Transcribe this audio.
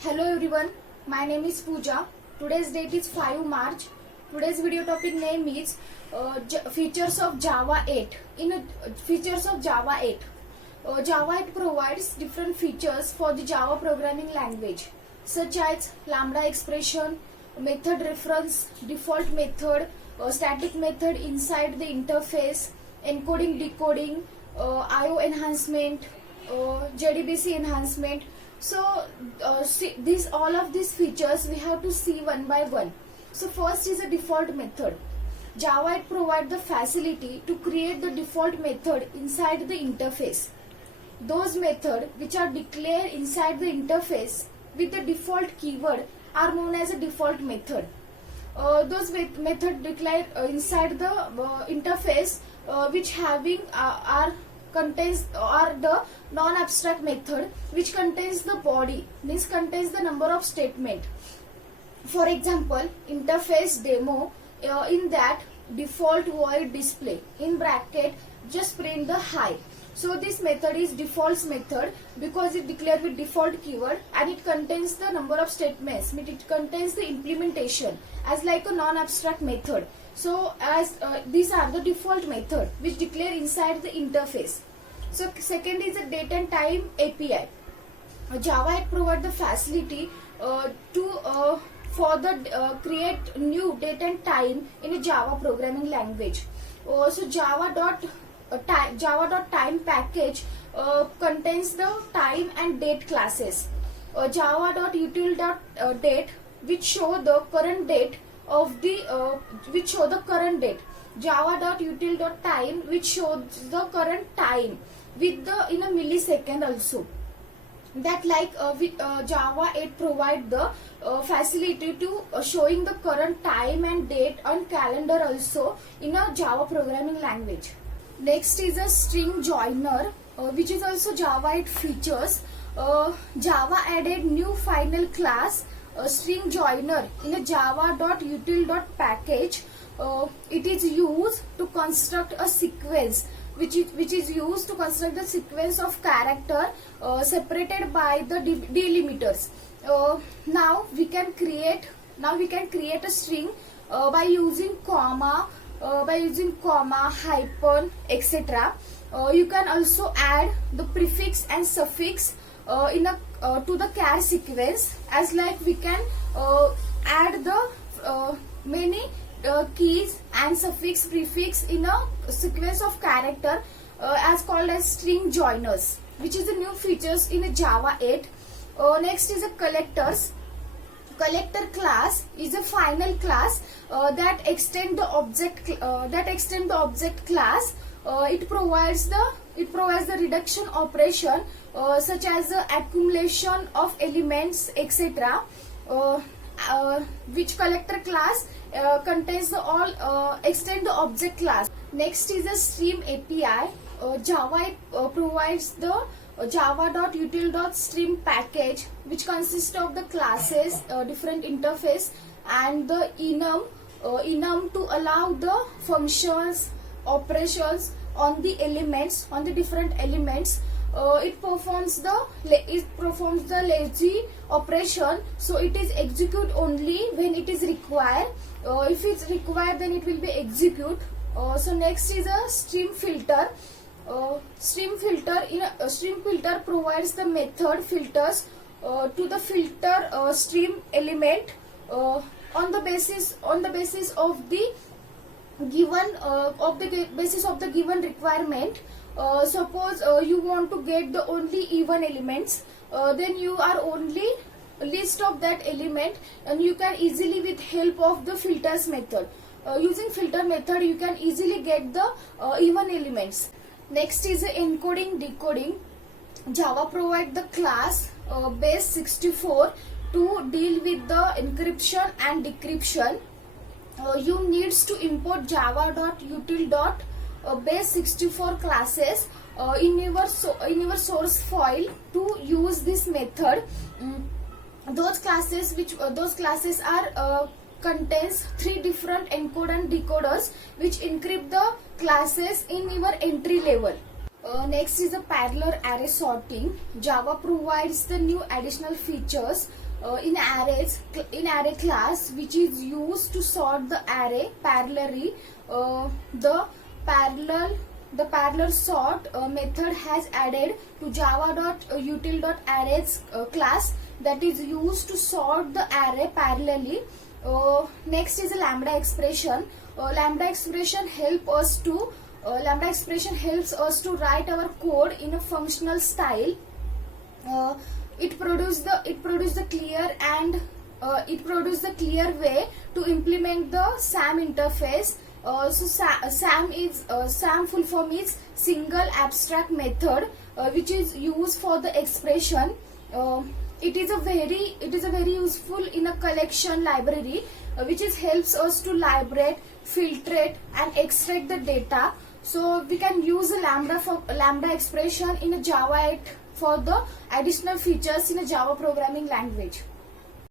Hello everyone, my name is Pooja. Today's date is 5 March. Today's video topic name is features of Java 8. Features of Java 8. Java 8 provides different features for the Java programming language such as lambda expression, method reference, default method, static method inside the interface, encoding decoding, IO enhancement, JDBC enhancement. So all of these features we have to see one by one. So first is a default method. Java provides the facility to create the default method inside the interface. Those methods which are declared inside the interface with the default keyword are known as a default method. Those method declared inside the interface which having contains or the non-abstract method which contains the body, means contains the number of statement. For example, interface demo, in that default void display in bracket just print the hi. So this method is default method because it declared with default keyword and it contains the number of statements, means it contains the implementation as like a non-abstract method. So as these are the default method which declare inside the interface. So second is a date and time API. Java provides the facility to create new date and time in a Java programming language. So Java.time package contains the time and date classes. Java.util.date which show the current date of the Java.util.time which shows the current time with the in a millisecond also. That like Java 8 provide the facility to showing the current time and date on calendar also in a Java programming language. Next is a string joiner which is also Java 8 features. Java added new final class string joiner in a java.util.package. It is used to construct a sequence which is used to construct the sequence of character separated by the delimiters. Now we can create a string by using comma, hyphen, etc. You can also add the prefix and suffix to the char sequence, as like we can add the many keys and suffix prefix in a sequence of character as called as string joiners, which is the new features in a Java 8. Next is a collectors. Collector class is a final class that extend the object class. It provides the reduction operation such as the accumulation of elements, etc. Which collector class contains the all extend the object class. Next is a stream API. Java provides the java.util.stream package which consists of the classes, different interface, and the enum to allow the functions, operations on the elements, on the different elements. It performs the lazy operation, so it is execute only when it is required. If it's required, then it will be execute. So next is a stream filter. Stream filter provides the method filters to the filter stream element on the basis of the given requirement. Suppose you want to get the only even elements, then you are only list of that element, and you can easily with help of the filters method. Using filter method you can easily get the even elements. Next is encoding decoding. Java provide the class base64 to deal with the encryption and decryption. You needs to import java.util.base64 classes in your source file to use this method. Those classes are contains 3 different encoder and decoders which encrypt the classes in your entry level. Next is the parallel array sorting. Java provides the new additional features in array class, which is used to sort the array parallelly. The parallel sort method has added to java.util.arrays class that is used to sort the array parallelly. Next is a lambda expression. Lambda expression helps us to write our code in a functional style. It produces the clear way to implement the SAM interface. SAM full form is single abstract method, which is used for the expression. It is a very useful in a collection library, which helps us to liberate, filtrate, and extract the data. So we can use a lambda expression in a Java 8 for the additional features in a Java programming language.